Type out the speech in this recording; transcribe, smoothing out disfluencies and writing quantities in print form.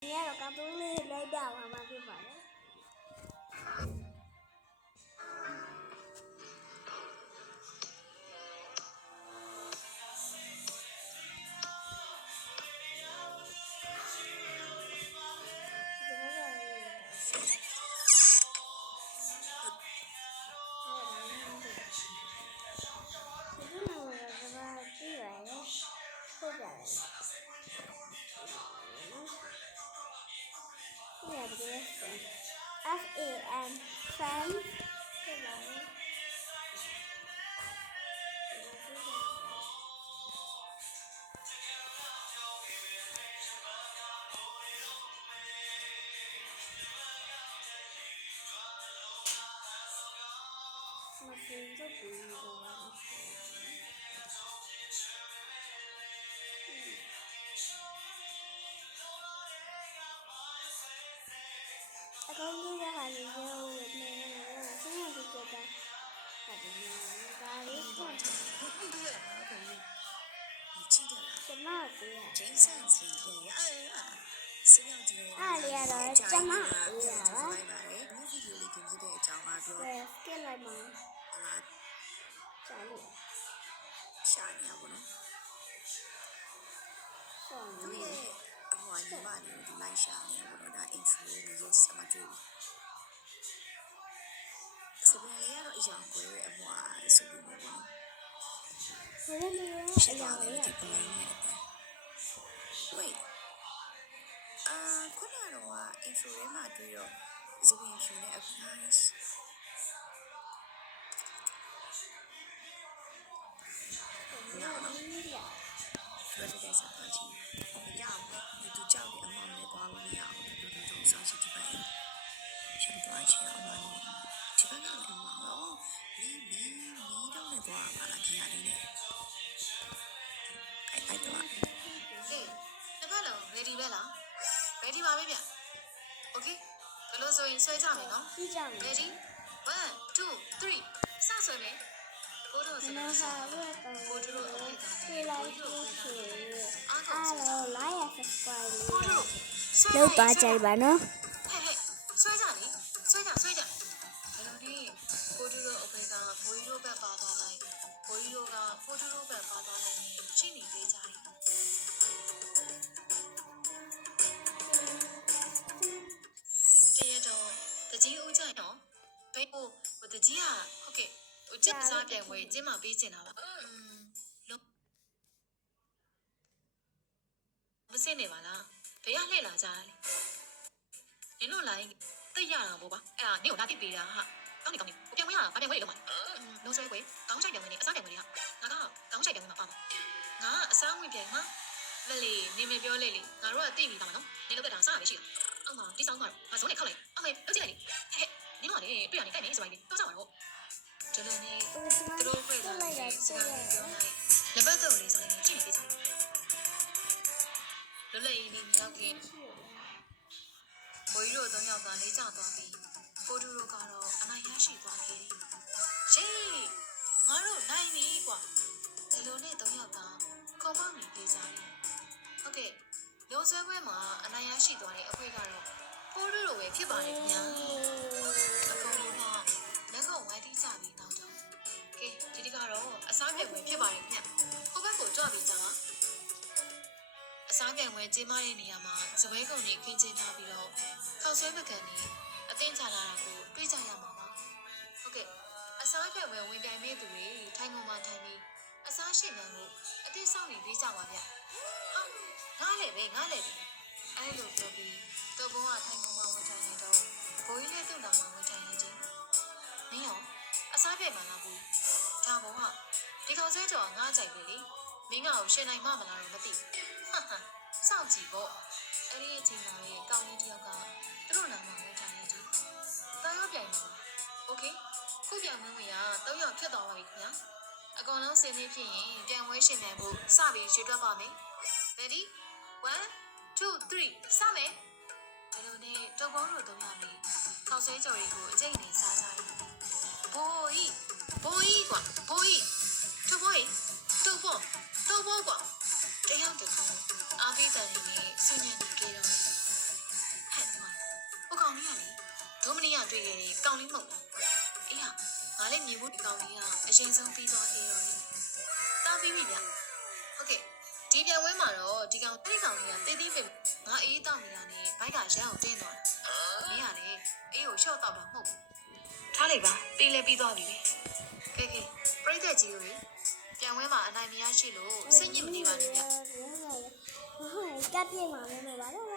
你要搞不累来掉妈妈就完了。FAN fan 我现在不用了。အကောင်ကြီးတဲ့ဟာလေးရောနေနေဆင်းရဲကြတဲ့ဟာဒီဒါလေးကို你记得了？什么鬼呀？真上次也饲料之類အားရတော့ကျမရပါ ဘူးဗီဒီယိုလေးပြင်ပြတဲ့အကြောင်းအားပြော ဘယ်စကလိုက်မှာ ဟလာ ရှာလို့ ရှာနေရပါတော့ ဆောင်း သူ နေ ရဲ့အဟွာညီမလေးကိုဒီလိုက်ရှာနေရပါတော့ဒါ intro လေးရုပ်စမတွေ့ဘူးစပယ်လေးကတော့အရာကိုရဲ့အဟွာဆိုပြီးပေါ့နော် ဘယ်လိုလဲအရာလေးရ ဒီပလန်နဲ့ဝေးခုနကတော့ intro ထဲမှာတွေ့တော့စပယ်ဖြူနဲ့ appliance နော်နော် ဘယ်လိုလဲဆက်ပါချင်ရအောင်ဒီကြောက်တဲ့အမောင်လေးသွားလို့ရအောင်ဒီလိုတော့စောင့်စီကြည့်ပါဦးရှင်းသွားချင်အောင်ပါဒီဘက်ကလည်းအမောင်တော့မီတော့လည်းသွားပါလားဒီဟာလေးနဲ့အဲ့တော့ ဟေးတစ်ဖက်လုံး ready ပဲလား ready ပါပဲဗျ okay ဒါလို့ဆိုရင်ဆွဲကြမယ်နော် ကြည့်ကြမယ် ready 1 2 3စဆွဲမယ်ကိုတို့စ န ကား ဟာ ဆက် ဘယ်တော့ပြေးလိုက်လို့ရှိရင်အားလုံး like and subscribe ကိုတို့ဆွဲ လုပ်ပါကြပါနော် ဟဲ့ဆွဲကြလေဆွဲကြဒါလို့ဒီကိုတို့အဖေကဘိုးကြီးတို့ဘက်ပါသွားလိုက်ဘိုးကြီးတို့ကကိုတို့ဘက်ပါသွားလိုက်ချိန်နေပေးကြတယ်တရတော့တကြီးဦးကြရောဘယ်ကိုတကြီးကဟုတ်ကဲ့ဟိုကျက်စားပြန်ဝယ်ကျင်းမပေးချင်တာပါလုံးမစင်းနေပါလားဘယ်ရလှည့်လာကြလဲနင်တို့လိုင်းသိရတာပေါ့ပါအဲ့ဒါနင်ကိုလာတိပေးတာဟာကောင်းနေကိုပြန်ဝင်ရတာဘာပြန်ဝင်လို့မှာလုံးဆွဲကွယ်ကောင်းဆိုင်ပြန်ဝင်နေအစားပြန်ဝင်နေဟာငါကကောင်းဆိုင်ပြန်ဝင်မှာပါမှာငါအစားဝင်ပြန်မှာမလီနင်မပြောလေလေငါတို့ကတိပြီးသားမှာနော်နင်တို့ကတောင်စားရမရှိဘူးအော်မဒီဆောင်ကတော့ငါစုံးနဲ့ခောက်လိုက်အမေလုပ်ကြည့်လိုက်လေဟဲ့နင်တို့ကလေတွေ့ရနေကြိုက်နေဆိုရင်တော့စားပါတော့ဒီလိုနဲ့သူတို့ပြေးလာတယ်စကားပြောလိုက်လက်ပတ်တော့လေးဆိုရင်ကြည့်နေကြည့်လွတ်လပ်ရေးနေရောက်ခင်ဘိုးကြီးတို့၃ယောက်ကလေးကျသွားပြီးကိုတူတို့ကတော့အနိုင်ရရှိသွားခဲ့တယ်ရှေးငါတို့နိုင်ပြီကွာဒီလိုနဲ့၃ယောက်ကခေါ်ပေါက်နေပြေးကြတယ်ဟုတ်ကဲ့လုံးဆွဲပွဲမှာအနိုင်ရရှိသွားတဲ့အခွေကတော့ကိုတူတို့ပဲဖြစ်ပါတယ်ခင်ဗျာအကောင်လုံးကလက်ကောက်ဝိုင်းတိကြပြီးနောက်တော့ကဲဒီတကတော့အစားပြည့်ဝင်ဖြစ်ပါတယ်ခင်ဗျဟိုဘက်ကိုကြွပြီးကြပါအစားပြန်ဝင်ကျင်းမတဲ့နေရာမှာဇပွဲကုံတွေခင်းကျင်းထားပြီးတော့ခေါက်ဆွဲပကံတွေအသင်းချလာတာကိုတွေ့ကြရမှာပါဟုတ်ကဲ့အစားပြန်ဝင်ဝင်ပြိုင်မဲ့သူတွေထိုင်ကုန်မှာထိုင်ပြီးအစားရှိမှန်ကိုအသင်းဆောင်နေပြီးကြပါဗျဟာငားလေပဲအဲ့လိုပြောပြီးတော့ဘုံကထိုင်ကုန်မှာဝင်ထိုင်နေတော့ဘိုးကြီးလေးတုံတောင်မှာဝင်ထိုင်နေခြင်းမင်းရောအစားပြန်မှလားဘူးဒါဘုံကဒီကောင်ဆွဲကြော်ငားကြိုက်ပဲလေမင်းကကိုရှင်းနိုင်မှမလားတော့မသိဟာစောင့်ကြည့်ပေါ့အဲ့ဒီအချိန်မှာလေကောင်းကြီးတယောက်ကသူတို့နာမှာဝင်ထိုင်နေကြည့်တာရောပြိုင်မှာโอเคခုပြန်ဝင်ဝင်ရ3ယောက်ဖြစ်သွားပါပြီခင်ဗျာအကောင်လုံးစင်နေဖြစ်ရင်ပြန်ဝဲရှင်နိုင်ဖို့စပြီးရွှေတွက်ပါမယ် ready 1 2 3စမယ်ဒီလိုနဲ့တော့ဘောတို့3ယောက်လေးခေါက်ဆွဲကြော်တွေကိုအကျိတ်နဲ့စားကြတယ်ဘိုးကြီးကွာဘိုးကြီးတော့ဘောကွာတယောက်တခုအားပေးတယ်နေဆွညံ့နေကြတော့ တွေ့ခဲ့တဲ့ကောင်းလေးမဟုတ်လားအေးဟာငါလည်းမြင်မှုဒီကောင်းလေးကအရင်ဆုံးပြီးသွားခဲ့ရောလေတားပြီးပြီဗျဟုတ်ကဲ့ဒီပြိုင်ပွဲမှာတော့ဒီကောင်တိတ်ကောင်လေးကတေးသေးပဲငါအေးတောက်နေတာနဲ့ဘိုက်ကရမ်းအောင်တင်းသွားတာမင်းကလည်းအေးကိုရှော့တော့တာမဟုတ်ဘူးထားလိုက်ပါပြီးလဲပြီးသွားပြီပဲကဲပြိတ္တကြီးကိုပြန်ဝဲမှာအနိုင်မရရှိလို့စိတ်ညစ်မနေပါနဲ့ဗျ ကပ်ပြင်းမှာမလို့ပါတော့